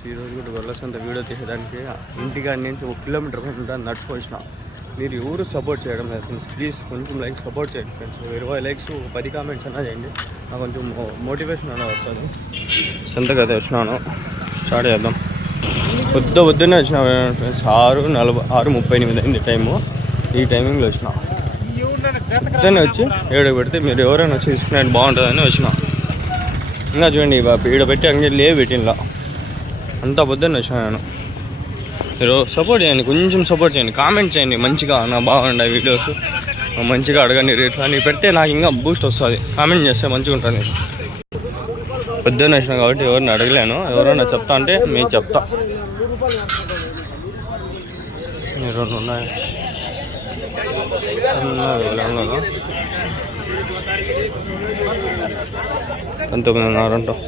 Friends, ఈరోజు కూడా వెళ్ళొచ్చేంత video తీసేదానికి ఇంటికాడి నుంచి 1 కిలోమీటర్ పైన నడుచుకు వచ్చిన. మీరు ఎవరు సపోర్ట్ చేయడం లేదు ఫ్రెండ్స్. ప్లీజ్ కొంచెం లైక్ సపోర్ట్ చేయండి ఫ్రెండ్స్. 20 లైక్స్ 10 కామెంట్స్ అన్నా చేయండి. నాకు కొంచెం మోటివేషన్ అనేది వస్తుంది. సొంతగా అయితే వచ్చినాను, స్టార్ట్ చేద్దాం. పొద్దున్నే వచ్చిన ఫ్రెండ్స్. 6:38 అయింది టైము. ఈ టైమింగ్లో వచ్చిన. పొద్దున్నే వచ్చి 7 పెడితే మీరు ఎవరైనా వచ్చి తీసుకునేది బాగుంటుందని వచ్చిన. ఇంకా చూడండి, ఈడ పెట్టి అంగడి లేవు పెట్టినలా అంతా పొద్దున్న వచ్చినా నేను. మీరు సపోర్ట్ చేయండి, కొంచెం సపోర్ట్ చేయండి, కామెంట్ చేయండి మంచిగా. నా బాగుంటాయి వీడియోస్, మంచిగా అడగండి రేట్లు అని పెడితే నాకు ఇంకా బూస్ట్ వస్తుంది. కామెంట్ చేస్తే మంచిగా ఉంటుంది. పొద్దున్న వచ్చినా కాబట్టి ఎవరిని అడగలేను. ఎవరైనా చెప్తా అంటే మీకు చెప్తా. మీరు ఉన్నాయి 19:30 అంటాం.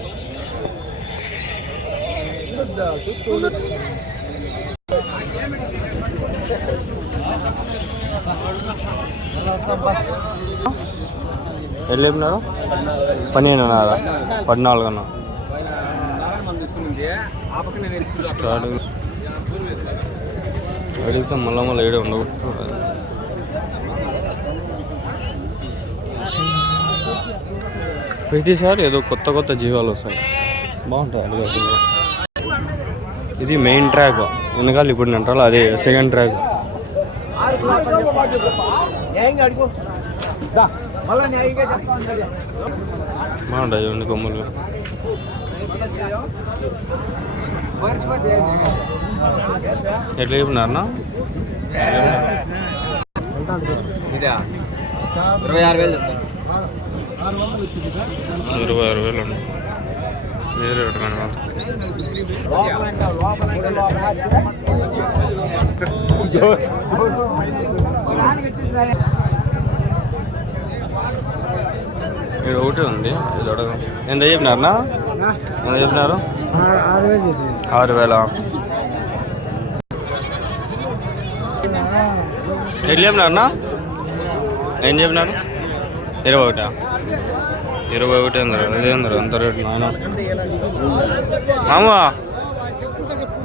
ఎట్లా చెప్పినారు? 12:30 14 అన్నా. అడిగితే మళ్ళీ ఏడే ఉండవు. ప్రతిసారి ఏదో కొత్త జీవాలు వస్తాయి, బాగుంటాయి అడిగా. ఇది మెయిన్ ట్రాక్, వెనకాల ఇప్పుడు అంటారు అది సెకండ్ ట్రాక్. బాగుంటాయి చూడండి కొమ్ములు. ఎట్లా చెప్పినారన్నా? 26,000 చెప్తాను. 26,000 అండి. వేరే కానీ ఇక్కడ ఒకటి ఉంది. ఇది అడగ ఎంత చెప్పినారన్నా? ఎంత చెప్పినారు? 6,000. ఎట్లా చెప్పినారన్నా? ఏం చెప్పినారు? 21. 21 అందరు అదే అందరు అంత రేట్లు నాయన. మామా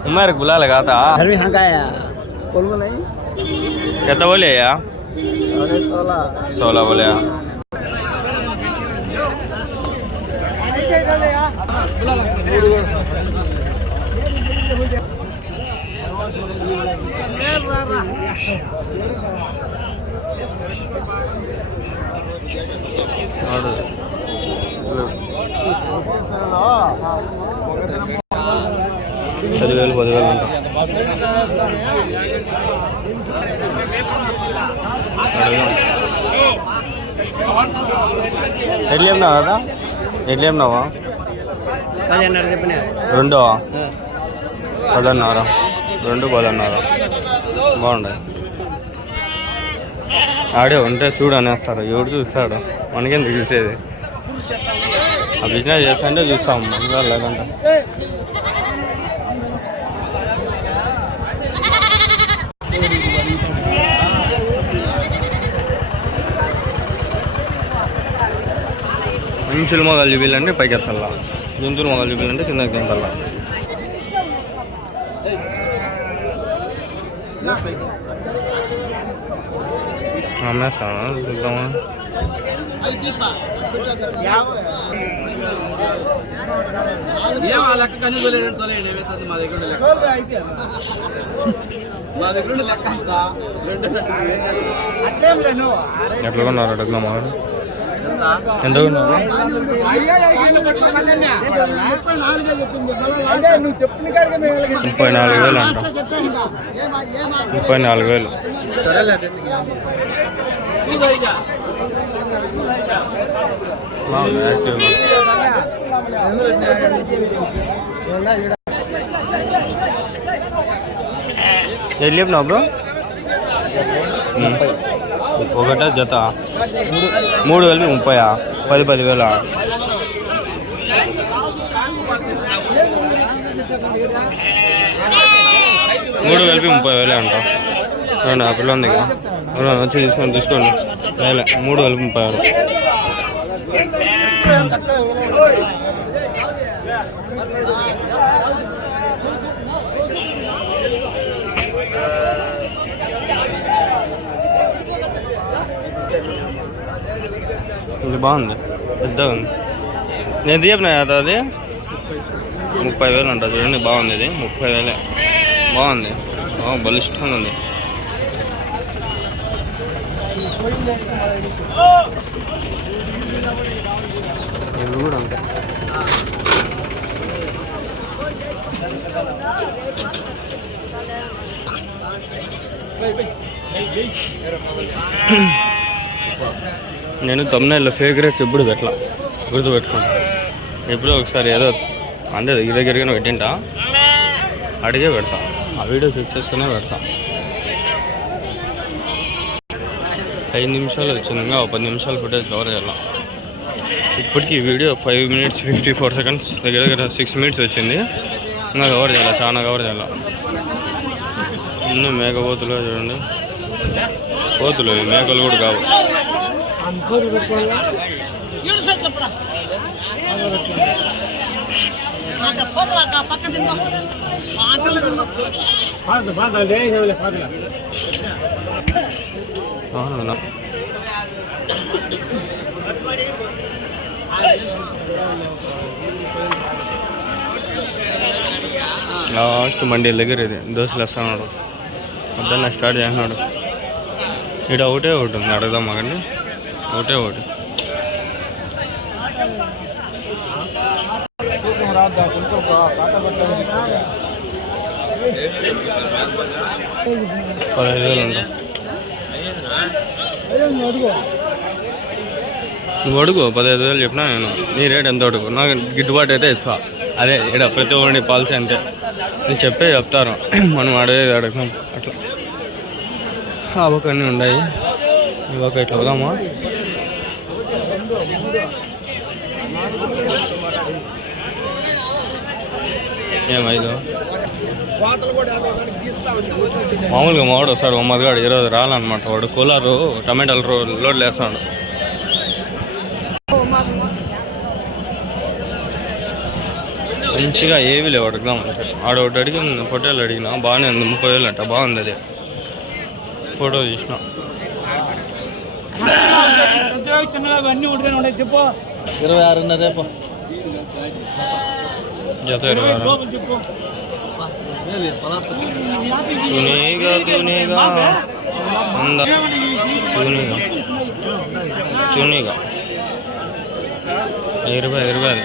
ఉమ్మారికి బులాలి కాదా? ఎంత बोलिया? 16 बोलिया. $10,000 అంట. ఎట్లా చెప్పినావు కదా? ఎట్లా చెప్పినావా? 10,500 చెప్పినా. 2 10,500. 2 10,500 బాగుంటాయి. ఆడే ఉంటే చూడు అనేస్తారు. ఎవడు చూస్తాడు? మనకెందుకు చూసేది? ఆ బిజినెస్ చేస్తుంటే చూస్తాం, మనగా లేదంటే. మనుషులు మొదలు చూపించాలంటే పైకి ఎత్తాలా, జంతువులు మొదలు చూపించాలంటే కిందకి తింటాలా. అమ్మేస్తాను చూద్దామా? ఎట్లా కొన్నారు? అడుగుదామా? ఎంత కొన్నారు? 34,000 అంట. 34,000. ఎట్లా చెప్పినావు బ్రో? ఒకట జత 3 కలిపి 30. 10,000. 3 కలిపి 30,000 అంట. చూడండి ఆ పిల్ల ఉంది కదా, వచ్చి తీసుకోండి. 3 కలిపి 30,000. ఇది బాగుంది, పెద్దగా ఉంది. నేను చెప్పిన కదా అది 30,000 అంట. చూడండి బాగుంది, ఇది 30,000 బాగుంది, బలిష్టంగా ఉంది. ఇవి కూడా అంతే. నేను తమ్ముళ్ళు ఫేక్ రేట్స్ ఎప్పుడు పెట్టలా, గుర్తుపెట్టుకోండి. ఎప్పుడో ఒకసారి ఏదో అంటే దగ్గరగానే పెట్టింటా, అడిగే పెడతా, ఆ వీడియో చెక్ చేసుకునే పెడతా. 5 నిమిషాలు వచ్చింది, ఇంకా 10 నిమిషాలు ఫుటేజ్ కవర్ చేయాలి. ఇప్పటికీ ఈ వీడియో 5 minutes 54 seconds, దగ్గర 6 minutes వచ్చింది. ఇంకా కవర్ చేయాలి, చాలా కవర్ చేయాలి. ఇన్ని మేకపోతులు చూడండి, కోతులు, మేకలు కూడా కావు. లాస్ట్ మండీ దగ్గర ఇది దోశలు వేస్తున్నాడు, పొద్దున్న స్టార్ట్ చేస్తున్నాడు. ఇక్కడ ఒకటే ఒకటి ఉంది, అడుగుదాం మాకండి, ఒకటే ఒకటి. $15,000 ఉంటా. నువ్వు అడుగు, 15,000 చెప్పినా నేను. నీ రేట్ ఎంత అడుగు, నాకు గిట్టుబాటు అయితే ఇస్తా. అదే ఇక్కడ ప్రతి ఒక్కరిని పాలసీ అంతే, నేను చెప్తారు, మనం అడిగేది అడుగుతాం. అట్లా అవన్నీ ఉన్నాయి. ఇవాక ఇట్లా అవుదామా? ఏమైదు మామూలుగా మావాడు వస్తాడు, మమ్మదిగాడు ఈరోజు రాలన్నమాట. వాడు కూలరు టమాటాలు లోడ్లు వేస్తాడు. మంచిగా ఏవి లేవు అడుగుదామంటే. ఆడ ఒకటి అడిగింది, పొట్టేలు అడిగినా, బాగానే ఉంది, 30,000 అంట, బాగుంది. అది ఫోటో తీసిన. 26.5 రేపు జత 26. తునిగా తునిగా తునిగా 20.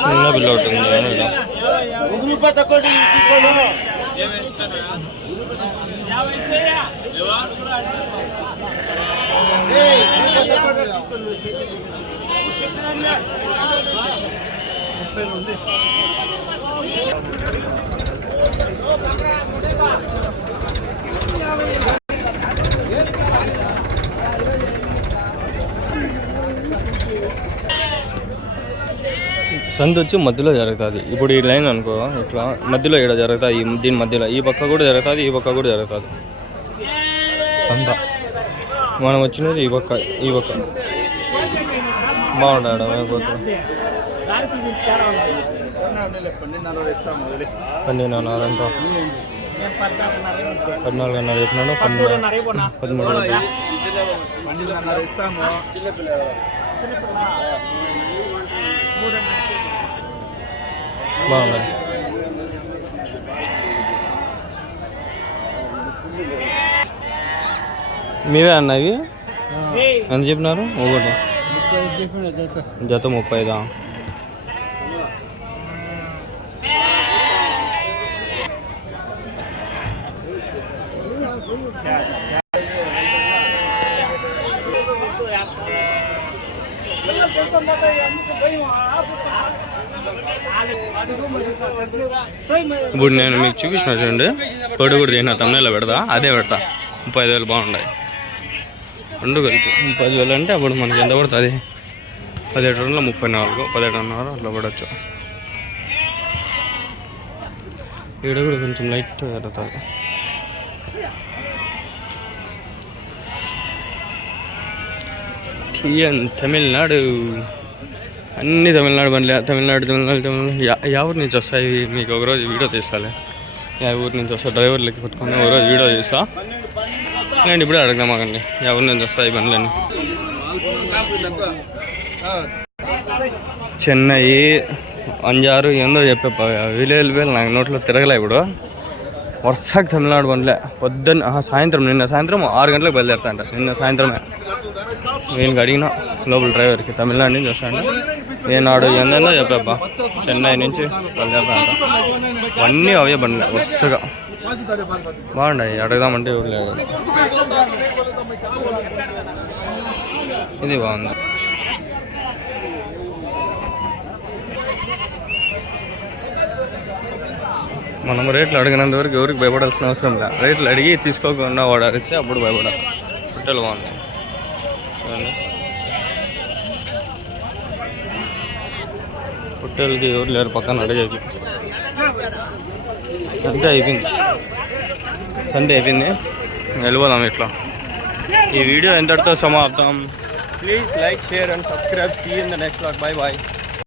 చిన్న బిల్లు ఒకటి ఉంది, ₹1 తక్కువ తీసుకోండి. సంత వచ్చి మధ్యలో జరుగుతుంది. ఇప్పుడు ఈ లైన్ అనుకో, ఇట్లా మధ్యలో ఇక్కడ జరుగుతుంది, దీని మధ్యలో ఈ పక్క కూడా జరుగుతుంది, ఈ పక్క కూడా జరుగుతుంది సంత. మనం వచ్చినది ఈ పక్క బాగుంటాడు. మేకపోతే 12.5 అంతా, 14.5 చెప్పినాడు, 13. బాగుంది. మీవే అన్నవి ఎంత చెప్పినారు? ఒకటి జత 30. ఇప్పుడు నేను మీకు చూపించిన చూడండి, పొడి కూడా తిన్నా తమ్ముళ్ళు పెడతా, అదే పెడతా. 30,000 బాగుంటాయి. రెండు కలిపి 10,000 అంటే అప్పుడు మనకి ఎంత పడుతుంది? 17 రన్లో 34, 17.5 అట్లా పడవచ్చు. ఈడ కూడా కొంచెం లైట్ జరుగుతుంది. టీఎన్ తమిళనాడు, అన్నీ తమిళనాడు బండ్లే. తమిళనాడు ఎవరి నుంచి వస్తాయి మీకు ఒకరోజు వీడియో తీస్తాలే. ఊరి నుంచి వస్తా డ్రైవర్లకి పట్టుకొని ఒకరోజు వీడియో తీస్తా. నేను ఇప్పుడే అడగదామాకండి ఎవరి నుంచి వస్తాయి బండ్లని. చెన్నై, అంజారు ఏందో చెప్పే వేలు నాకు నోట్లో తిరగలే. ఇప్పుడు వర్షాకి తమిళనాడు బండ్లే. సాయంత్రం నిన్న సాయంత్రం 6 గంటలకు బయలుదేరుతా అంట. నిన్న సాయంత్రమే వీళ్ళకి అడిగిన లోపల డ్రైవర్కి తమిళనాడు నుంచి వస్తాంట. ఏనాడు ఏందో చెప్పబ్బా, చెన్నై నుంచి బయలుదేరుతా అంట. అన్నీ అవే బండ్లే వరుసగా బాగుంటాయి. అడగదామంటే ఎవరు లేదు. ఇది బాగుంది. మనం రేట్లు అడిగినంత వరకు ఎవరికి భయపడాల్సిన అవసరం లేదు. రేట్లు అడిగి తీసుకోకుండా వాడారిస్తే అప్పుడు భయపడాలి. హోటల్ బాగుంది. హోటల్కి ఎవరు లేరు, పక్కన అడిగేది. అంతే అయిపోయింది, సండే అయిపోయింది. వెళ్ళిపోదాం ఇట్లా. ఈ వీడియో ఎంతటితో సమాప్తం. Please like, share and subscribe. See in the next vlog. Bye bye.